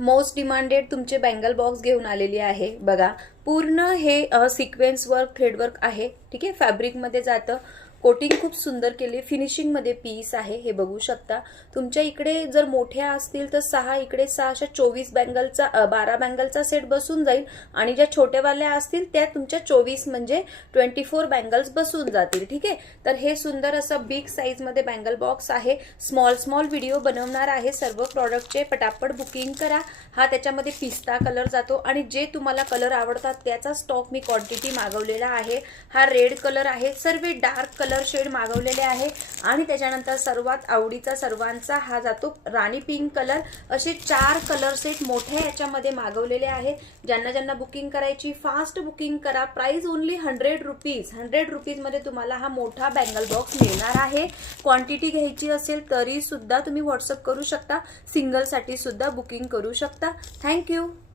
Most demanded तुमचे bangle box घेऊन आलेली आहे बघा. पूर्ण हे सिक्वेन्स वर्क थ्रेड वर्क आहे. ठीक आहे, फॅब्रिक मध्ये जातं. कोटिंग खूप सुंदर केली. फिनिशिंग मध्ये पीस आहे, हे बघू शकता. तुमच्या इकडे जर मोठ्या असतील तर 6, इकडे 6 अशा 24 बँगलचा 12 बँगलचा सेट बसून जाईल. आणि ज्या छोट्यावाल्या असतील त्या तुमच्या 24 म्हणजे 24 बँगल्स बसून जातील. ठीक आहे, तर हे सुंदर असं बिग साईज मध्ये बँगल बॉक्स आहे. स्मॉल व्हिडिओ बनवणार आहे सर्व प्रॉडक्टचे. पटापट बुकिंग करा. हा त्याच्यामध्ये पिस्ता कलर जातो आणि जे तुम्हाला कलर आवडतात त्याचा स्टॉक मी क्वांटिटी मागवलेला आहे. हा रेड कलर आहे. सर्व डार्क कलर शेड मागवलेले आहे. आणि त्याच्यानंतर सर्वात आवडीचा सर्वांचा हा जातो राणी पिंक कलर. असे 4 कलर सेट मोठे याच्यामध्ये मागवलेले आहेत. ज्यांना बुकिंग करायची फास्ट बुकिंग करा. Price only 100 rupees. 100 रुपीज मध्ये तुम्हाला हा मोठा बँगल बॉक्स मिळणार आहे. क्वांटिटी घ्यायची असेल तरी सुद्धा तुम्ही व्हॉट्सअप करू शकता. सिंगल साठी सुद्धा बुकिंग करू शकता. थँक्यू.